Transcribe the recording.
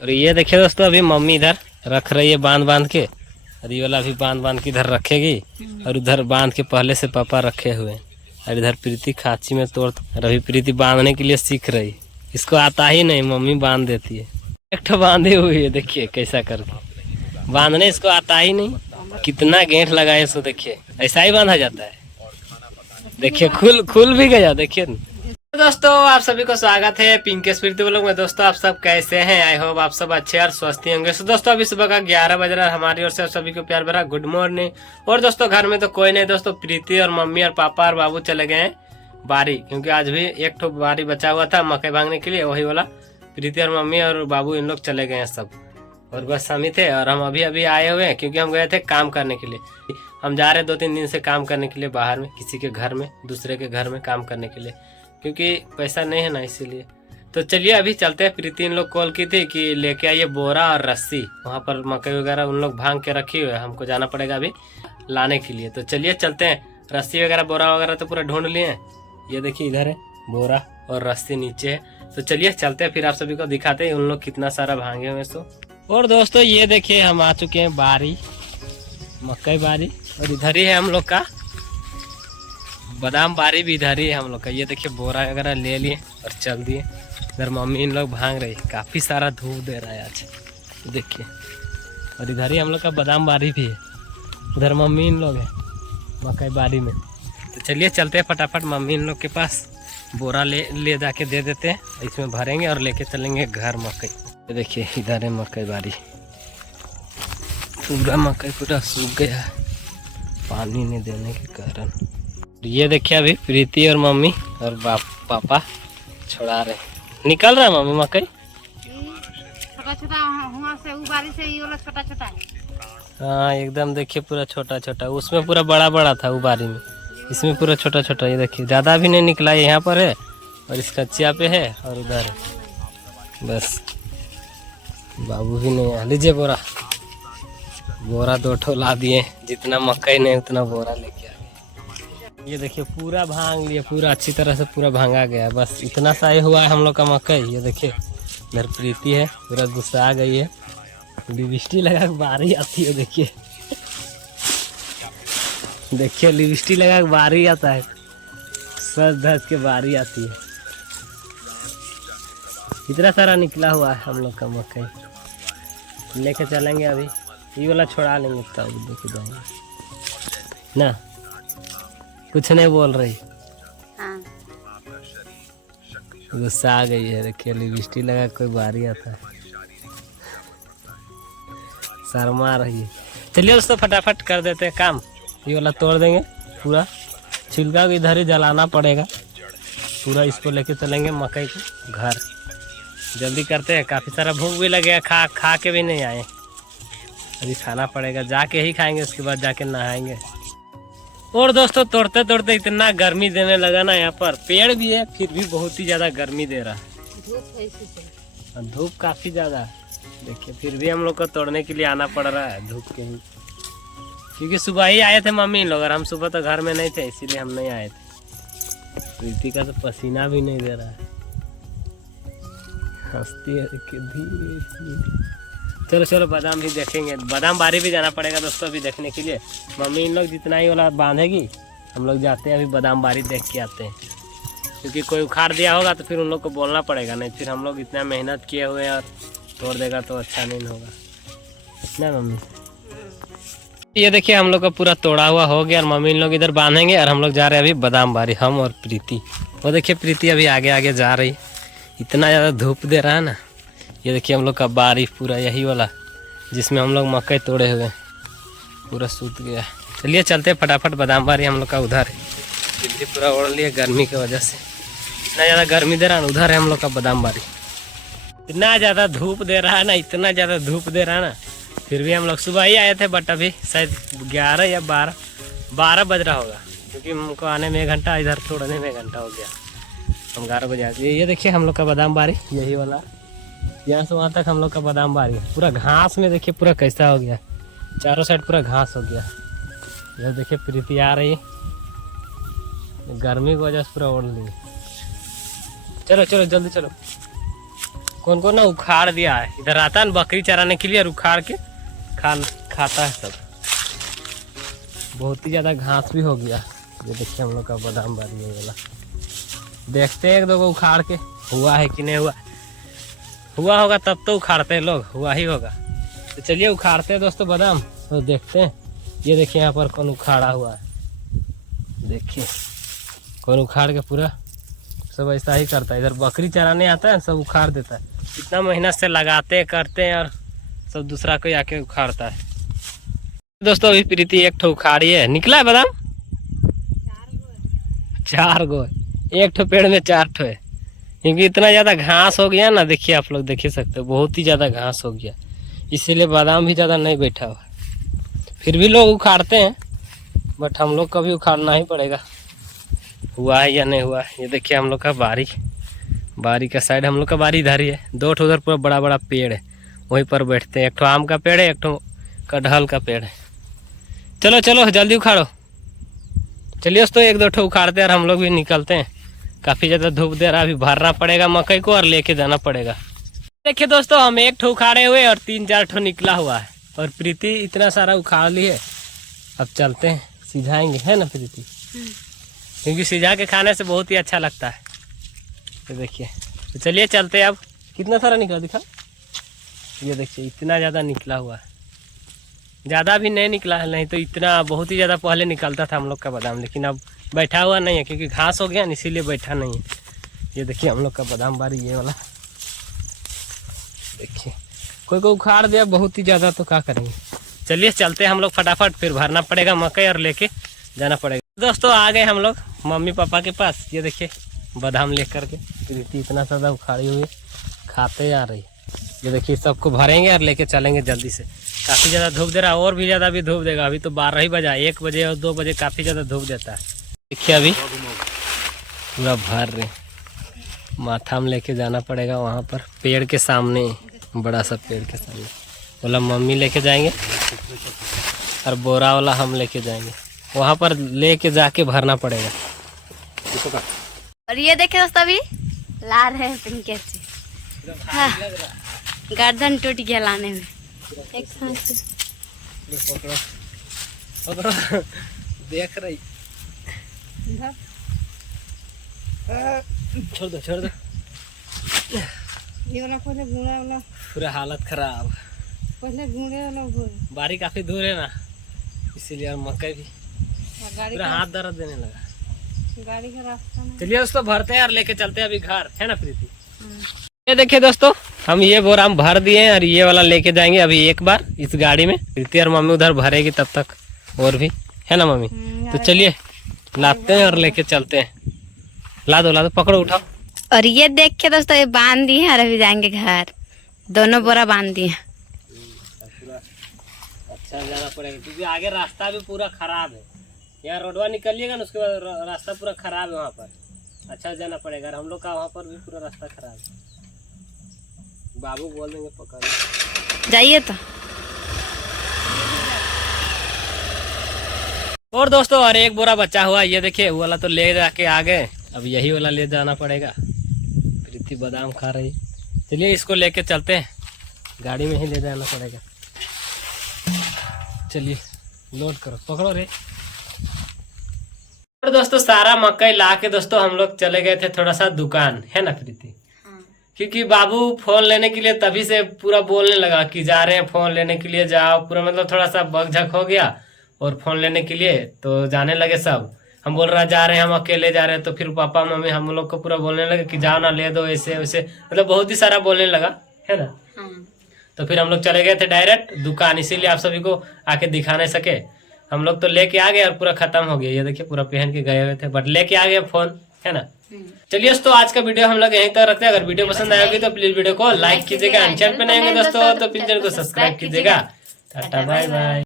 और ये देखिए दोस्तों, अभी मम्मी इधर रख रही है बांध बांध के, और ये वाला भी बांध बांध के इधर रखेगी, और उधर बांध के पहले से पापा रखे हुए हैं। और इधर प्रीति खांची में तोड़, और अभी प्रीति बांधने के लिए सीख रही। इसको आता ही नहीं, मम्मी बांध देती है। एक तो बांधे हुई है, देखिए कैसा करके बांधने इसको आता ही नहीं। कितना गेंठ लगाए इसको, देखिए ऐसा ही बांधा जाता है। देखिए खुल भी गया, देखिए। दोस्तों आप सभी को स्वागत है पिंकेश प्रीति व्लॉग में। दोस्तों आप सब कैसे हैं? आई होप आप सब अच्छे और स्वस्थ होंगे। तो दोस्तों अभी सुबह का 11 बज रहा है। हमारी ओर से सभी को प्यार भरा गुड मॉर्निंग। और दोस्तों घर में तो कोई नहीं दोस्तों, प्रीति और मम्मी और पापा और बाबू चले गए हैं बारी, क्योंकि आज भी एक ठो बारी बचा हुआ था मकई भांगने के लिए, वही वाला। प्रीति और मम्मी और बाबू इन लोग चले गए हैं सब, और बस हम ही थे। और हम अभी अभी आए हुए हैं क्योंकि हम गए थे काम करने के लिए। हम जा रहे हैं 2-3 दिन से काम करने के लिए बाहर में, किसी के घर में, दूसरे के घर में काम करने के लिए, क्योंकि पैसा नहीं है ना, इसीलिए। तो चलिए अभी चलते हैं। प्रीति इन लोग कॉल की थी कि लेके आइए बोरा और रस्सी, वहाँ पर मकई वगैरह उन लोग भांग के रखी हुई है, हमको जाना पड़ेगा अभी लाने के लिए। तो चलिए चलते हैं। रस्सी वगैरह बोरा वगैरह तो पूरा ढूंढ लिए हैं। ये देखिए इधर है बोरा और रस्सी नीचे है। तो चलिए चलते हैं, फिर आप सभी को दिखाते हैं उन लोग कितना सारा भांगे हुए सो। और दोस्तों ये देखिए हम आ चुके हैं बारी, मकई बारी, और इधर ही है हम लोग का बादाम बारी भी, इधर ही है हम लोग का। ये देखिए बोरा वगैरह ले लिए और चल दिए। इधर मम्मी इन लोग भांग रही, काफ़ी सारा धूप दे रहा है आज, देखिए। और इधर ही हम लोग का बादाम बारी भी है, उधर मम्मी इन लोग है मकई बारी में। तो चलिए चलते हैं फटाफट मम्मी इन लोग के पास, बोरा ले जाके दे देते हैं, इसमें भरेंगे और लेके चलेंगे घर मकई। ये देखिए इधर है मकई बारी, पूरा मकई पूरा सूख गया है पानी नहीं देने के कारण। ये देखिए अभी प्रीति और मम्मी और पापा छोड़ा रहे, निकल रहा है मम्मी मकई छोटा छोटा हुआ से उबारी से ये वाला छोटा छोटा है। हाँ एकदम देखिए पूरा छोटा छोटा, उसमें पूरा बड़ा बड़ा था उबारी में, इसमें पूरा छोटा छोटा। ये देखिए ज़्यादा भी नहीं निकला, यहाँ पर है और इस कच्चिया पे है और उधर है, बस। बाबू भी नहीं है, लीजिए बोरा 2 ठो ला दिए, जितना मकई नहीं उतना बोरा लेके आ गए। ये देखिए पूरा भांग लिए, पूरा अच्छी तरह से पूरा भांगा गया, बस इतना सा ही हुआ है हम लोग का मकई। ये देखिए इधर प्रीति है, पूरा गुस्सा आ गई है, लिपस्टिक लगा के बारी आती है, देखिए देखिए लिपस्टिक लगा के बारी आता है, सज धज के बारी आती है। इतना सारा निकला हुआ है हम लोग का मकई, लेके चलेंगे अभी, ये वाला छोड़ा लेंगे तब लेके जाएंगे ना। कुछ नहीं बोल रही, हाँ। गुस्सा आ गई है, देखिए लिपस्टिक लगा कोई बारी आता है, शर्मा रही है। चलिए दोस्तों फटाफट कर देते हैं काम, ये वाला तोड़ देंगे पूरा, छिलका को इधर ही जलाना पड़ेगा पूरा। इसको लेके चलेंगे मकई के घर, जल्दी करते हैं, काफ़ी सारा भूख भी लगेगा, खा के भी नहीं आए, अभी खाना पड़ेगा, जाके ही खाएंगे, उसके बाद जाके नहाएंगे। और दोस्तों तोड़ते तोड़ते इतना गर्मी देने लगा ना, यहाँ पर पेड़ भी है फिर भी बहुत ही ज़्यादा गर्मी दे रहा है, धूप काफ़ी ज़्यादा है। देखिए फिर भी हम लोग को तोड़ने के लिए आना पड़ रहा है धूप के ही, क्योंकि सुबह ही आए थे मम्मी लोग, और हम सुबह तो घर में नहीं थे, इसीलिए हम नहीं आए थे। प्रीति का तो पसीना भी नहीं दे रहा है, हंसती है धीरे। चलो चलो बादाम भी देखेंगे, बादाम बारी भी जाना पड़ेगा दोस्तों अभी देखने के लिए। मम्मी इन लोग जितना ही वाला बांधेगी, हम लोग जाते हैं अभी बादाम बारी देख के आते हैं, क्योंकि कोई उखाड़ दिया होगा तो फिर उन लोग को बोलना पड़ेगा, नहीं फिर हम लोग इतना मेहनत किए हुए हैं और तोड़ देगा तो अच्छा नहीं होगा ना मम्मी। ये देखिए हम लोग का पूरा तोड़ा हुआ हो गया, और मम्मी इन लोग इधर बांधेंगे, और हम लोग जा रहे हैं अभी बादाम बारी, हम और प्रीति। वो देखिए प्रीति अभी आगे आगे जा रही, इतना ज़्यादा धूप दे रहा है ना। ये देखिए हम लोग का बारी पूरा यही वाला, जिसमें हम लोग मकई तोड़े हुए पूरा सूख गया। चलिए चलते फटाफट, बादाम बारी हम लोग का उधर है, प्रीति पूरा ओढ़ लिया गर्मी की वजह से, इतना ज़्यादा गर्मी दे रहा है। उधर है हम लोग का बादाम बारी, इतना ज़्यादा धूप दे रहा है ना, इतना ज़्यादा धूप दे रहा है ना, फिर भी हम लोग सुबह ही आए थे, बट अभी शायद 11 या 12 बज रहा होगा, क्योंकि हमको आने में 1 घंटा, इधर तोड़ने में 1 घंटा हो गया। हम 11 बजे आए थे। ये देखिए हम लोग का बादाम बारी यही वाला, यहाँ से वहाँ तक हम लोग का बादाम बारी, पूरा घास में देखिए पूरा कैसा हो गया, चारों साइड पूरा घास हो गया। इधर देखिए प्रीति आ रही, गर्मी की वजह से पूरा ओढ़ ली। चलो चलो जल्दी चलो, कौन कौन ना उखाड़ दिया है। इधर आता है ना बकरी चराने के लिए और उखाड़ के खाता है सब। बहुत ही ज्यादा घास भी हो गया। ये देखिए हम लोग का बादाम बारी है वाला। देखते हैं एक दो को उखाड़ के हुआ है कि नहीं हुआ। हुआ होगा तब तो उखाड़ते हैं लोग, हुआ ही होगा। तो चलिए उखाड़ते हैं दोस्तों बादाम तो देखते हैं। ये देखिए यहाँ पर कौन उखाड़ा हुआ है। देखिए कौन उखाड़ के पूरा सब ऐसा ही करता है। इधर बकरी चराने आता है सब उखाड़ देता है। इतना मेहनत से लगाते करते हैं और सब दूसरा कोई आके उखाड़ता है। दोस्तों अभी प्रीति एक ठो उखाड़ी है। निकला है बादाम 4 गो। एक ठो पेड़ में 4 ठो है क्योंकि इतना ज़्यादा घास हो गया ना। देखिए आप लोग देख ही सकते हो, बहुत ही ज़्यादा घास हो गया, इसीलिए बादाम भी ज़्यादा नहीं बैठा हुआ। फिर भी लोग उखाड़ते हैं बट हम लोग को भी उखाड़ना ही पड़ेगा, हुआ है या नहीं हुआ। ये देखिए हम लोग का बारी का साइड, हम लोग का बारी इधर ही है। 2 ठो उधर पूरा बड़ा बड़ा पेड़ है, वहीं पर बैठते हैं। एक ठो आम का पेड़ है, एक ठो कटहल का पेड़ है। चलो चलो जल्दी उखाड़ो। चलिए दोस्तों 1-2 ठो उखाड़ते हैं और हम लोग भी निकलते हैं। काफ़ी ज़्यादा धूप दे रहा, अभी भरना पड़ेगा मकई को और लेके जाना पड़ेगा। देखिए दोस्तों हम 1 ठो उखाड़े हुए और 3-4 ठो निकला हुआ है और प्रीति इतना सारा उखाड़ ली है। अब चलते हैं सिझाएंगे, है ना प्रीति? क्योंकि सिझा के खाने से बहुत ही अच्छा लगता है। तो देखिए तो चलिए चलते हैं। अब कितना सारा निकला दिखा, ये देखिए इतना ज़्यादा निकला हुआ है। ज़्यादा भी नहीं निकला है, नहीं तो इतना बहुत ही ज़्यादा पहले निकलता था हम लोग का बादाम, लेकिन अब बैठा हुआ नहीं है क्योंकि घास हो गया ना, इसीलिए बैठा नहीं है। ये देखिए हम लोग का बादाम बारी ये वाला। देखिए कोई को उखाड़ दिया बहुत ही ज़्यादा, तो क्या करेंगे। चलिए चलते हैं हम लोग फटाफट, फिर भरना पड़ेगा मकई और लेके जाना पड़ेगा। दोस्तों आ गए हम लोग मम्मी पापा के पास। ये देखिए बादाम लेकर के प्रीति इतना ज़्यादा उखाड़ी हुई खाते आ रही है। ये देखिए सबको भरेंगे और लेके चलेंगे जल्दी से। काफ़ी ज़्यादा धूप दे रहा है और भी ज़्यादा भी धूप देगा। अभी तो 12 ही बजा, 1 बजे और 2 बजे काफ़ी ज़्यादा धूप देता है। देखिए अभी पूरा भर रहे, माथा में लेके जाना पड़ेगा वहाँ पर पेड़ के सामने, बड़ा सा पेड़ के सामने। बोला मम्मी लेके जाएंगे और बोरा वाला हम लेके जाएंगे, वहाँ पर लेके जाके भरना पड़ेगा। और ये देखे दोस्तों अभी ला रहे हैं पिंके से। हाँ, गर्दन टूट गया लाने में। एक सांस देख रही, छोड़ दो ये वाला पहले घूंगा वाला पूरा हालत खराब। पहले घूंगे वाला घूर बारी काफी दूर है ना, इसीलिए और मकई भी गाड़ी पूरा हाथ दर्द देने लगा। गाड़ी का रास्ता में। चलिए दोस्तों भरते हैं और लेके चलते हैं अभी घर, है ना प्रीति? ये देखिए दोस्तों हम ये बोरा हम भर दिए हैं और ये वाला लेके जाएंगे अभी एक बार इस गाड़ी में। प्रीति और मम्मी उधर भरेगी तब तक, और भी है ना मम्मी? तो चलिए लाते हैं और लेके चलते हैं। ला दो पकड़ो उठाओ। और ये देख के दोस्तों ये बांध दिए और अभी जाएंगे घर। दोनों बोरा बांध दिए। अच्छा जाना पड़ेगा क्योंकि आगे रास्ता भी पूरा खराब है। यहाँ रोडवा निकलिएगा ना उसके बाद रास्ता पूरा खराब है वहाँ पर। अच्छा जाना पड़ेगा, हम लोग का वहाँ पर भी पूरा रास्ता खराब है। बाबू बोल देंगे पकड़ जाइए तो। और दोस्तों और एक बोरा बचा हुआ, ये देखिए वो वाला तो ले जाके आ गए, अब यही वाला ले जाना पड़ेगा। प्रीति बादाम खा रही, चलिए इसको लेके चलते हैं, गाड़ी में ही ले जाना पड़ेगा। चलिए लोड करो, पकड़ो रे। और दोस्तों सारा मकई ला के दोस्तों हम लोग चले गए थे थोड़ा सा दुकान, है ना प्रीति? क्योंकि बाबू फोन लेने के लिए तभी से पूरा बोलने लगा कि जा रहे हैं फोन लेने के लिए, जाओ। पूरा मतलब थोड़ा सा बकझक हो गया और फोन लेने के लिए तो जाने लगे सब। हम बोल रहा जा रहे हैं, हम अकेले जा रहे हैं, तो फिर पापा मम्मी हम लोग को पूरा बोलने लगे कि जाओ ना ले दो, ऐसे वैसे मतलब बहुत ही सारा बोलने लगा, है ना? तो फिर हम लोग चले गए थे डायरेक्ट दुकान, इसीलिए आप सभी को आके दिखा नहीं सके। हम लोग तो लेके आ गए और पूरा खत्म हो गया। ये देखिए पूरा पहन के गए हुए थे बट लेके आ गए फोन, है ना? चलिए दोस्तों आज का वीडियो हम लोग यहीं तक रखते हैं। अगर वीडियो पसंद आएगी तो प्लीज वीडियो को लाइक कीजिएगा, चैनल पे नए होंगे दोस्तों तो प्लीज चैनल को सब्सक्राइब कीजिएगा। Tata bye bye.